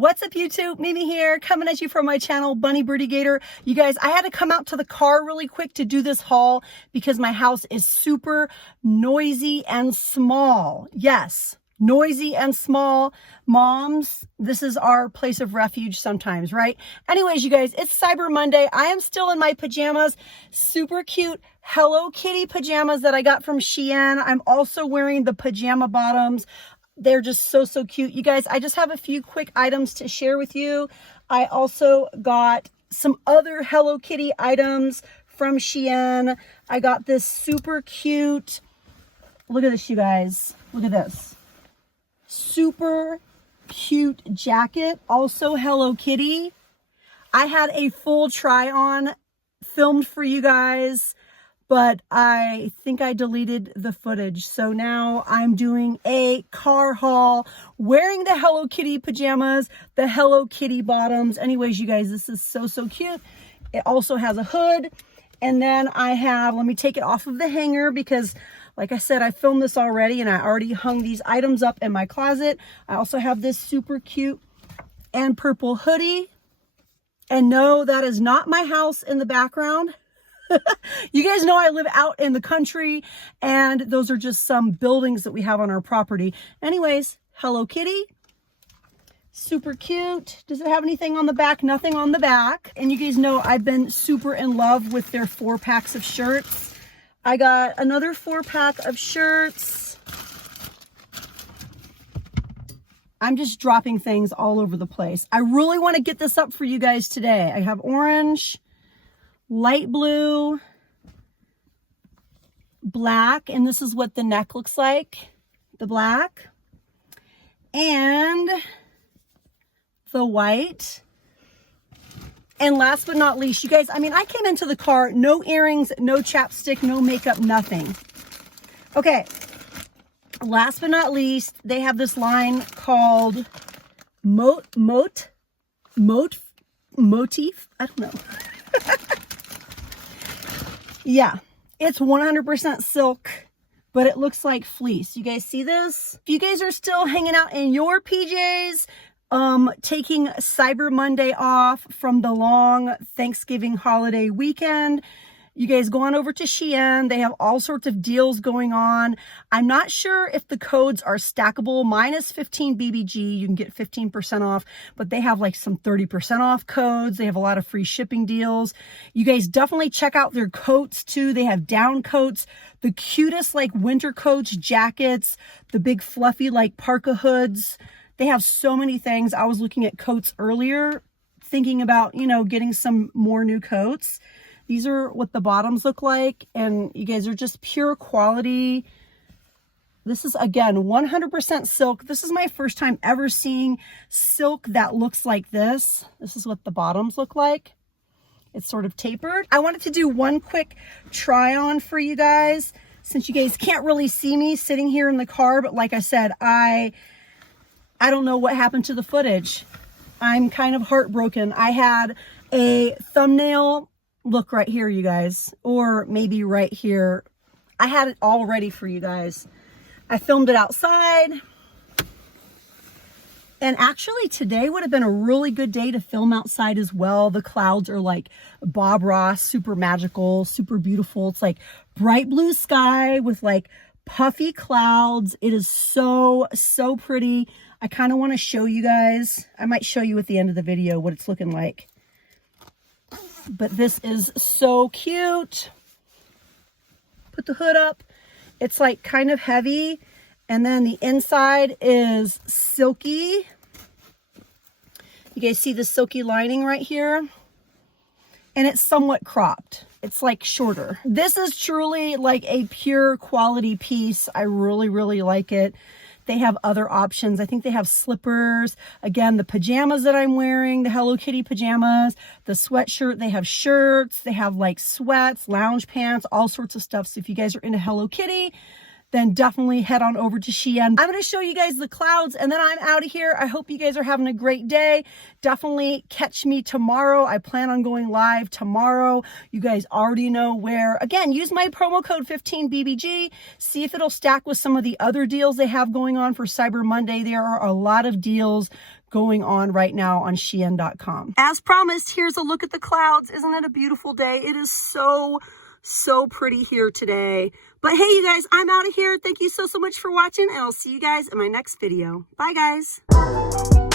What's up, YouTube? Mimi here, coming at you from my channel, Bunny Birdy Gator. You guys, I had to come out to the car really quick to do this haul because my house is super noisy and small. Yes, noisy and small. Moms, this is our place of refuge sometimes, right? Anyways, you guys, it's Cyber Monday. I am still in my pajamas, super cute Hello Kitty pajamas that I got from Shein. I'm also wearing the pajama bottoms. They're just so cute. You guys, I just have a few quick items to share with you. I also got some other Hello Kitty items from Shein. I got this super cute, look at this, you guys. Look at this. Super cute jacket, also Hello Kitty. I had a full try on filmed for you guys, but I think I deleted the footage. So now I'm doing a car haul wearing the Hello Kitty pajamas, the Hello Kitty bottoms. Anyways, you guys, this is so cute. It also has a hood. And then I have, let me take it off of the hanger because like I said, I filmed this already and I already hung these items up in my closet. I also have this super cute and purple hoodie. And no, that is not my house in the background. You guys know I live out in the country and those are just some buildings that we have on our property. Anyways, Hello Kitty, super cute. Does it have anything on the back? Nothing on the back. And you guys know I've been super in love with their 4-packs of shirts. I got another 4-pack of shirts. I'm just dropping things all over the place. I really want to get this up for you guys today. I have orange, light blue, black, and this is what the neck looks like, the black, and the white. And last but not least, you guys, I mean, I came into the car, no earrings, no chapstick, no makeup, nothing. Okay, last but not least, they have this line called Motif, I don't know. Yeah, it's 100% silk, but it looks like fleece. You guys see this? If you guys are still hanging out in your PJs, taking Cyber Monday off from the long Thanksgiving holiday weekend, you guys go on over to Shein. They have all sorts of deals going on. I'm not sure if the codes are stackable. Mine is 15 BBG. You can get 15% off, but they have like some 30% off codes. They have a lot of free shipping deals. You guys definitely check out their coats too. They have down coats, the cutest like winter coats, jackets, the big fluffy like parka hoods. They have so many things. I was looking at coats earlier, thinking about, you know, getting some more new coats. These are what the bottoms look like, and you guys are just pure quality. This is, again, 100% silk. This is my first time ever seeing silk that looks like this. This is what the bottoms look like. It's sort of tapered. I wanted to do one quick try on for you guys, since you guys can't really see me sitting here in the car, but like I said, I don't know what happened to the footage. I'm kind of heartbroken. I had a thumbnail look right here, you guys, or maybe right here. I had it all ready for you guys. I filmed it outside. And actually today would have been a really good day to film outside as well. The clouds are like Bob Ross, super magical, super beautiful. It's like bright blue sky with like puffy clouds. It is so pretty. I kind of want to show you guys. I might show you at the end of the video what it's looking like. But this is so cute. Put the hood up. It's like kind of heavy. And then the inside is silky. You guys see the silky lining right here? And it's somewhat cropped. It's like shorter. This is truly like a pure quality piece. I really like it. They have other options. I think they have slippers. Again, the pajamas that I'm wearing, the Hello Kitty pajamas, the sweatshirt. They have shirts. They have like sweats, lounge pants, all sorts of stuff. So if you guys are into Hello Kitty, then definitely head on over to Shein. I'm going to show you guys the clouds and then I'm out of here. I hope you guys are having a great day. Definitely catch me tomorrow. I plan on going live tomorrow. You guys already know where. Again, use my promo code 15BBG. See if it'll stack with some of the other deals they have going on for Cyber Monday. There are a lot of deals going on right now on Shein.com. As promised, here's a look at the clouds. Isn't it a beautiful day? It is so pretty here today. But hey, you guys, I'm out of here. Thank you so much for watching, and I'll see you guys in my next video. Bye, guys.